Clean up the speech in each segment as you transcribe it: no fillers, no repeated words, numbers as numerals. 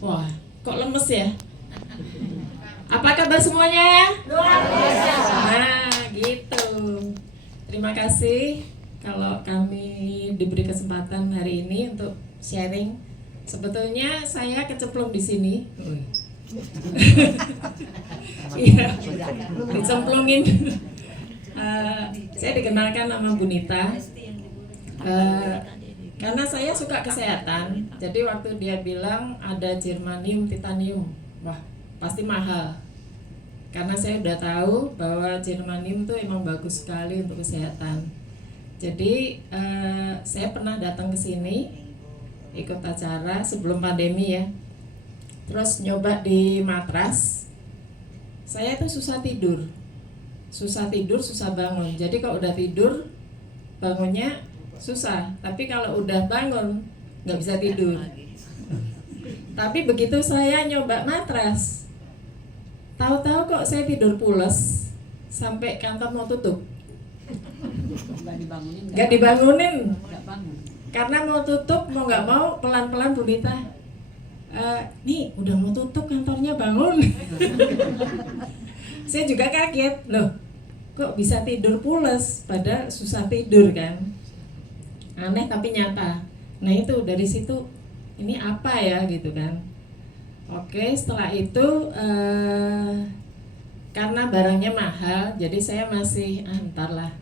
Wah, kok lemes ya? Apa kabar semuanya? Luar biasa. Nah, gitu. Terima kasih kalau kami diberi kesempatan hari ini untuk sharing. Sebetulnya saya kecemplung di sini. Iya, dicemplungin. Saya dikenalkan nama Bunita. Karena saya suka kesehatan, jadi waktu dia bilang ada germanium, titanium, wah pasti mahal. Karena saya udah tahu bahwa germanium itu emang bagus sekali untuk kesehatan. Jadi saya pernah datang ke sini ikut acara sebelum pandemi ya. Terus nyoba di matras, saya itu susah tidur, susah bangun. Jadi kalau udah tidur bangunnya susah, tapi kalau udah bangun nggak bisa tidur. Tapi begitu saya nyoba matras, tahu-tahu kok saya tidur pules sampai kantor mau tutup. Nggak dibangunin. Karena mau tutup mau nggak mau pelan-pelan Bunita. Nih udah mau tutup kantornya, bangun. Saya juga kaget, loh kok bisa tidur pules padahal susah tidur kan. Aneh tapi nyata. Nah itu dari situ ini apa ya gitu kan. Oke, setelah itu karena barangnya mahal, jadi saya masih antar lah.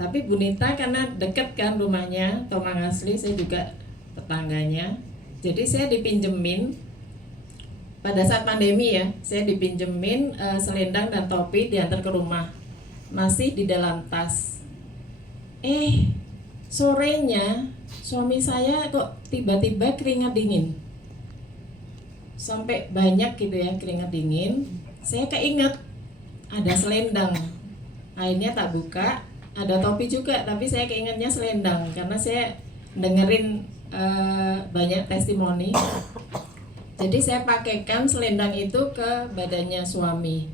Tapi Bunita karena deket kan rumahnya, Tomang Asli, saya juga tetangganya. Jadi saya dipinjemin pada saat pandemi ya, saya dipinjemin selendang dan topi diantar ke rumah, masih di dalam tas. Sorenya suami saya kok tiba-tiba keringat dingin, sampai banyak gitu ya keringat dingin. Saya keinget ada selendang, akhirnya tak buka, ada topi juga, tapi saya keingetnya selendang karena saya dengerin banyak testimoni. Jadi saya pakaikan selendang itu ke badannya suami.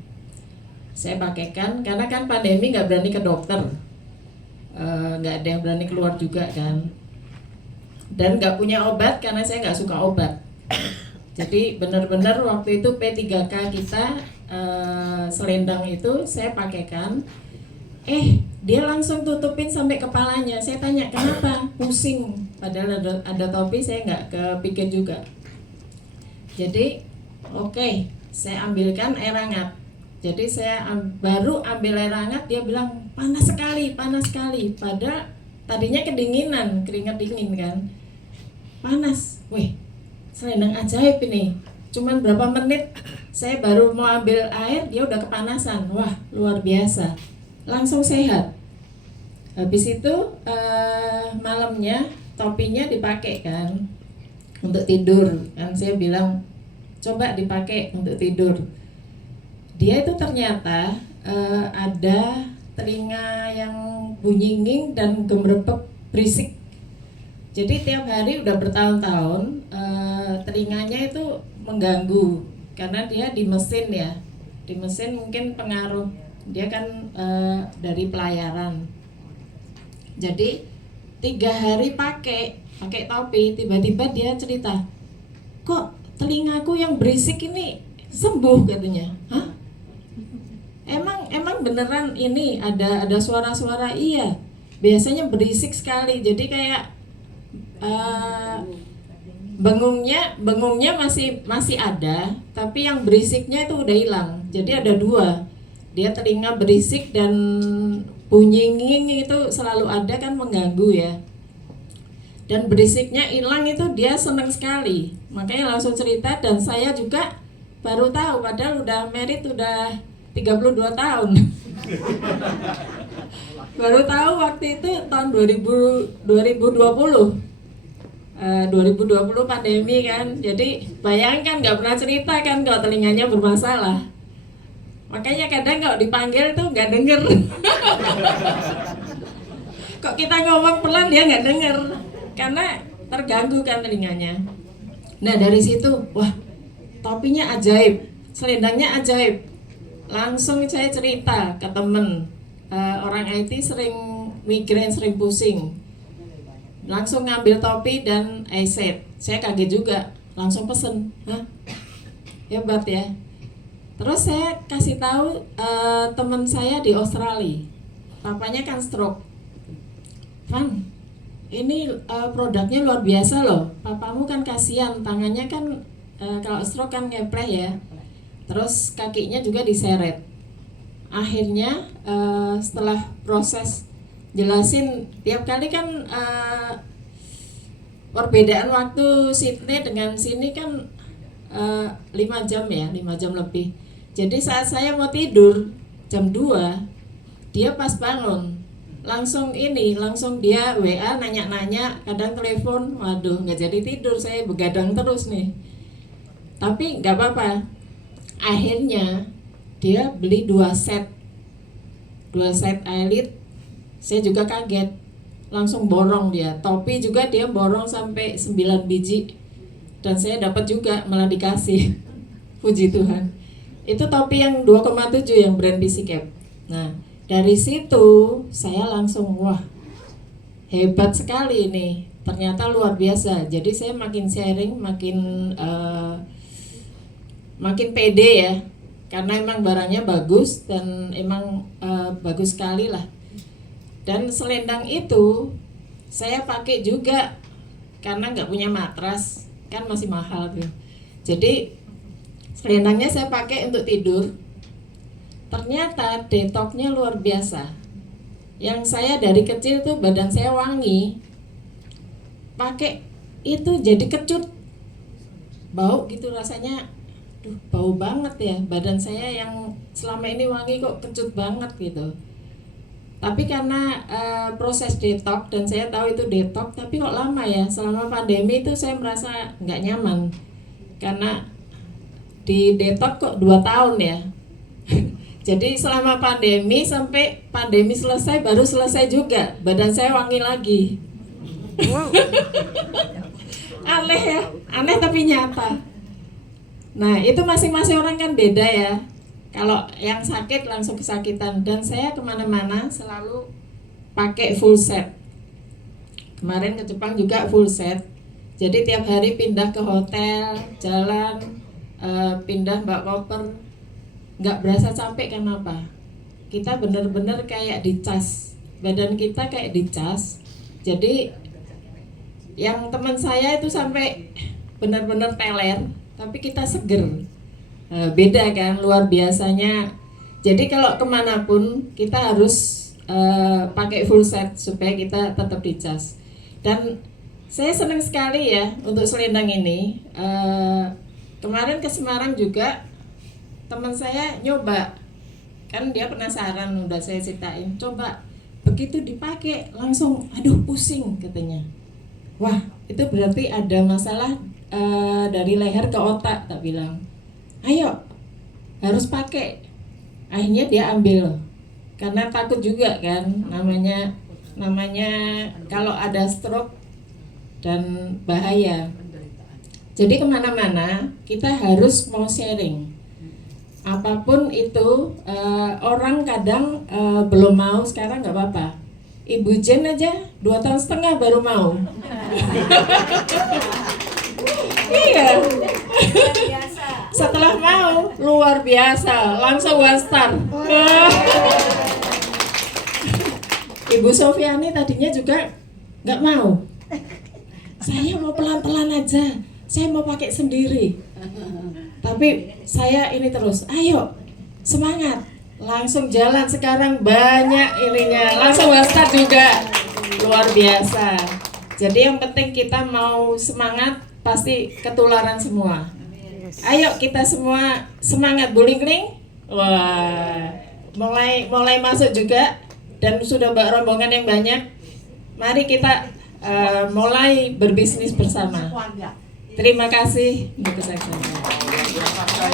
Saya pakaikan karena kan pandemi nggak berani ke dokter, nggak ada yang berani keluar juga kan, dan nggak punya obat karena saya nggak suka obat. Jadi benar-benar waktu itu P3K kita selendang itu saya pakaikan. Dia langsung tutupin sampai kepalanya. Saya tanya kenapa, pusing, padahal ada topi, saya nggak kepikir juga. Jadi oke, saya ambilkan air hangat. Jadi saya baru ambil air hangat, dia bilang panas sekali. Padahal tadinya kedinginan, keringat dingin kan. Panas, weh, selendang ajaib ini. Cuman berapa menit saya baru mau ambil air, dia udah kepanasan. Wah, luar biasa. Langsung sehat. Habis itu malamnya topinya dipakai kan untuk tidur. Kan saya bilang coba dipakai untuk tidur. Dia itu ternyata ada telinga yang bunyi dan gemerebek berisik. Jadi tiap hari udah bertahun-tahun telinganya itu mengganggu karena dia di mesin ya. Di mesin mungkin pengaruh, dia kan dari pelayaran. Jadi 3 hari pakai topi, tiba-tiba dia cerita, kok telingaku yang berisik ini sembuh katanya. Hah? Emang beneran ini ada suara-suara? Iya, biasanya berisik sekali. Jadi kayak bengongnya masih ada, tapi yang berisiknya itu udah hilang. Jadi ada 2, dia telinga berisik dan bunyi nging itu selalu ada kan, mengganggu ya. Dan berisiknya hilang itu dia senang sekali, makanya langsung cerita. Dan saya juga baru tahu, padahal udah married udah 32 tahun. Baru tahu waktu itu tahun 2020 pandemi kan. Jadi bayangkan, nggak pernah cerita kan kalau telinganya bermasalah. Makanya kadang kalau dipanggil tuh nggak denger. Kok kita ngomong pelan dia nggak denger, karena terganggu kan telinganya. Nah dari situ, wah topinya ajaib, selendangnya ajaib. Langsung saya cerita ke temen, orang IT sering migrain, sering pusing. Langsung ngambil topi dan eyset. Saya kaget juga, langsung pesen. Hah? Hebat ya. Terus saya kasih tahu teman saya di Australia, papanya kan stroke. Van, ini produknya luar biasa loh. Papamu kan kasihan, tangannya kan kalau stroke kan ngepleh ya. Terus kakinya juga diseret. Akhirnya setelah proses jelasin, tiap kali kan perbedaan waktu Sydney dengan sini kan 5 jam ya, 5 jam lebih. Jadi saat saya mau tidur jam 2, dia pas bangun langsung dia WA nanya-nanya, kadang telepon, waduh nggak jadi tidur, saya begadang terus nih. Tapi nggak apa-apa. Akhirnya dia beli 2 set eyelid. Saya juga kaget, langsung borong dia. Topi juga dia borong sampai 9 biji. Dan saya dapat juga, malah dikasih. Puji Tuhan. Itu topi yang 2,7 yang brand PC Cap. Nah, dari situ saya langsung, wah hebat sekali ini. Ternyata luar biasa. Jadi saya makin sharing, makin pede ya. Karena emang barangnya bagus dan emang bagus sekali lah. Dan selendang itu saya pakai juga karena nggak punya matras, kan masih mahal tuh. Jadi selendangnya saya pakai untuk tidur. Ternyata detoxnya luar biasa. Yang saya dari kecil tuh badan saya wangi, pakai itu jadi kecut, bau gitu rasanya. Duh, bau banget ya, badan saya yang selama ini wangi kok kecut banget gitu. Tapi karena proses detox dan saya tahu itu detox, tapi kok lama ya, selama pandemi itu saya merasa nggak nyaman. Karena di detox kok 2 tahun ya. Jadi selama pandemi sampai pandemi selesai, baru selesai juga, badan saya wangi lagi. Aneh ya, aneh tapi nyata. Nah itu masing-masing orang kan beda ya. Kalau yang sakit langsung kesakitan. Dan saya kemana-mana selalu pakai full set. Kemarin ke Jepang juga full set. Jadi tiap hari pindah ke hotel, jalan, pindah mbak koper. Nggak berasa capek, kenapa? Kita bener-bener kayak dicas. Badan kita kayak dicas. Jadi yang teman saya itu sampai bener-bener teler, tapi kita seger. Beda kan, luar biasanya. Jadi kalau kemanapun kita harus pakai full set supaya kita tetap dicas. Dan saya senang sekali ya untuk selendang ini. Kemarin ke Semarang juga teman saya nyoba, kan dia penasaran, udah saya ceritain, coba. Begitu dipakai langsung, aduh pusing katanya. Wah itu berarti ada masalah dari leher ke otak, tak bilang. Ayo, harus pakai. Akhirnya dia ambil, karena takut juga kan, namanya kalau ada stroke dan bahaya. Jadi kemana-mana kita harus mau sharing. Apapun itu, orang kadang belum mau sekarang nggak apa-apa. Ibu Jen aja 2,5 tahun baru mau. Iya. Setelah mau, luar biasa, langsung one star. Ibu Sofiani tadinya juga nggak mau. Saya mau pelan-pelan aja, saya mau pakai sendiri. Tapi saya ini terus, ayo semangat, langsung jalan sekarang banyak ininya, langsung one star juga, luar biasa. Jadi yang penting kita mau semangat, pasti ketularan semua. Ayo kita semua semangat bulingling. Wah, mulai masuk juga dan sudah rombongan yang banyak. Mari kita mulai berbisnis bersama. Terima kasih untuk kesaksiannya.